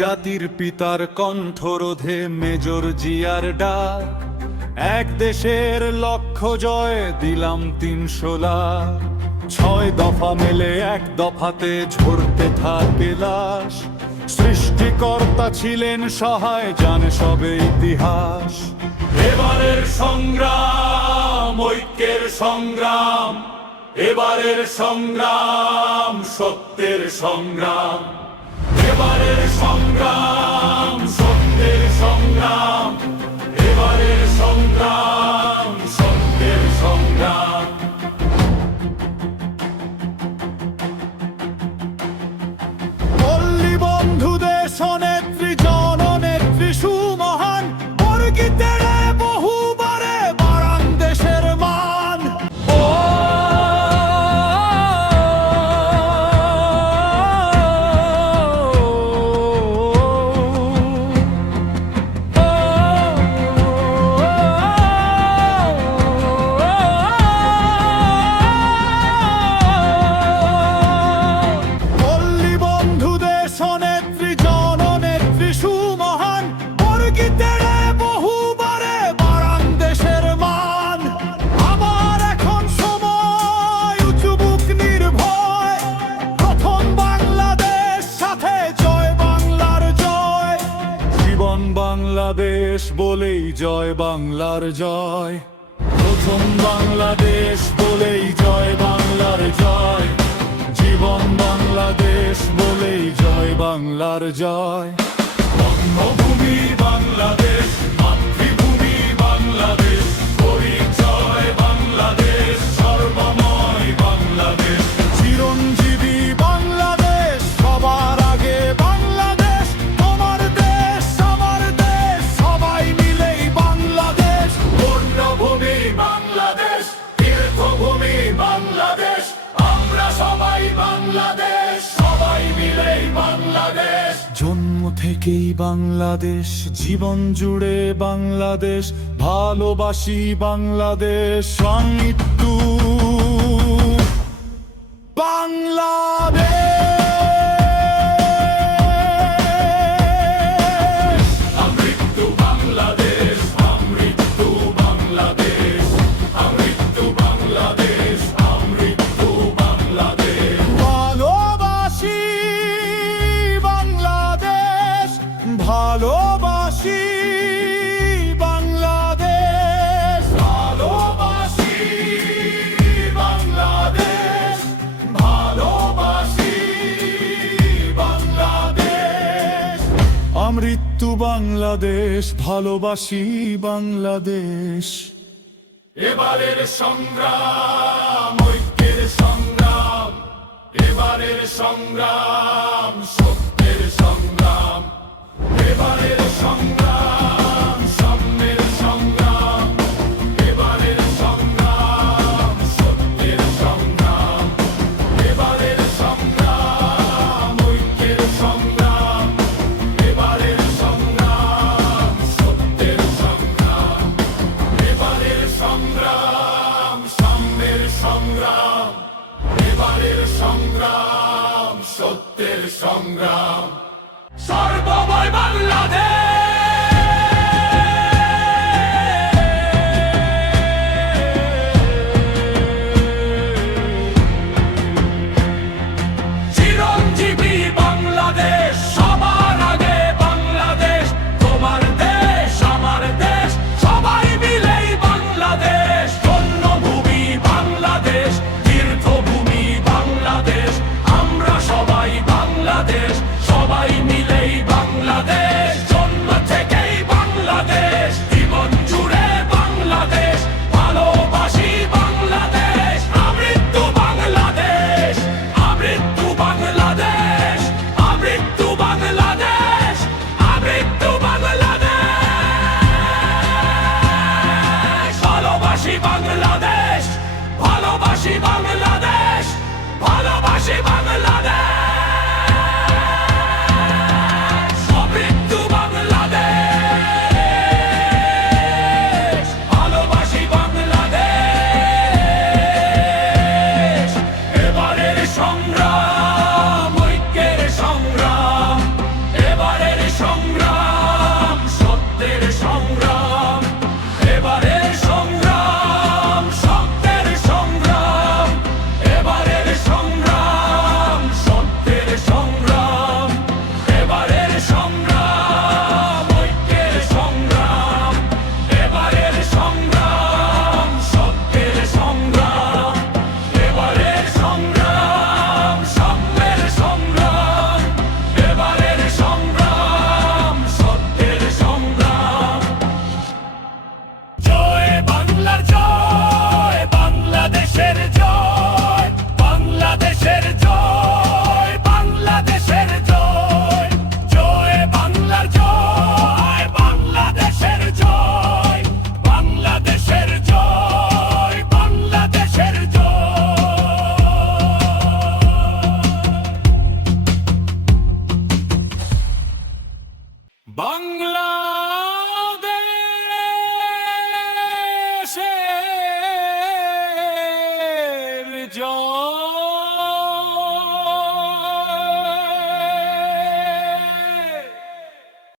জাতির পিতার কণ্ঠরোধে মেজর জিয়ার ডাক, এক দেশের লক্ষ্য জয় দিলাম ৩০০ লাখ। ৬ দফা মেলে এক দফাতে ঝরতে থাকে লাশ, সৃষ্টিকর্তা ছিলেন সহায় জানে সবে ইতিহাস। এবারের সংগ্রাম ঐক্যের সংগ্রাম, এবারের সংগ্রাম সত্যের সংগ্রাম, এবারের সংগ্রাম সত্যের সংগ্রাম, এবারের সংগ্রাম সত্যের সংগ্রাম। পল্লী বন্ধু দেশ নেত্রী জননেত্রী সুমহান, বর্গিতের বহুবারে বাড়ান দেশের মান। বাংলাদেশ বলেই জয় বাংলার জয়, প্রথম বাংলাদেশ বলেই জয় বাংলার জয়, জীবন বাংলাদেশ বলেই জয় বাংলার জয়। জন্মভূমি বাংলাদেশ, মাতৃভূমি বাংলাদেশ, পরিচয় বাংলাদেশ, সর্বময় বাংলাদেশ, চিরঞ্জীবী বাংলাদেশ, সবার আগে বাংলাদেশ, তোমার দেশ আমার দেশ, সবাই মিলেই বাংলাদেশ। পূর্ণভূমি বাংলাদেশ, তীর্থভূমি বাংলাদেশ, আমরা সবাই বাংলাদেশ, সবাই মিলেই বাংলাদেশ। জন্ম থেকেই বাংলাদেশ, জীবন জুড়ে বাংলাদেশ, ভালোবাসি বাংলাদেশ, মৃত্যু বাংলাদেশ। ভালোবাসি বাংলাদেশ, ভালোবাসি বাংলাদেশ, ভালোবাসি বাংলাদেশ, আমৃত্যু বাংলাদেশ, ভালোবাসি বাংলাদেশ। এবারের সংগ্রাম ঐক্যের সংগ্রাম, এবারের সংগ্রাম সত্যের সংগ্রাম, এবারের সংগ্রাম সাম্যের সংগ্রাম, এবারের সংগ্রাম সত্যের সংগ্রাম, এবারের সংগ্রাম ঐক্যের সংগ্রাম, এবারের সংগ্রাম সত্যের সংগ্রাম, এবারের সংগ্রাম সাম্যের সংগ্রাম, এবারের সংগ্রাম সত্যের সংগ্রাম। সর্বময় বাংলাদেশ। চিরঞ্জীবী বাংলাদেশ, সবার আগে বাংলাদেশ, তোমার দেশ আমার দেশ, সবাই মিলেই বাংলাদেশ। জন্মভূমি বাংলাদেশ, তীর্থভূমি বাংলাদেশ, আমরা সবাই বাংলাদেশ, সবাই মিলেই বাংলাদেশ। জন্ম থেকেই বাংলাদেশ, জীবন জুড়ে বাংলাদেশ, ভালোবাসি বাংলাদেশ, আমৃত্যু বাংলাদেশ, আমৃত্যু বাংলাদেশ, আমৃত্যু বাংলাদেশ, আমৃত্যু বাংলাদেশ। ভালোবাসি বাংলাদেশ, ভালোবাসি বাংলাদেশ, ভালো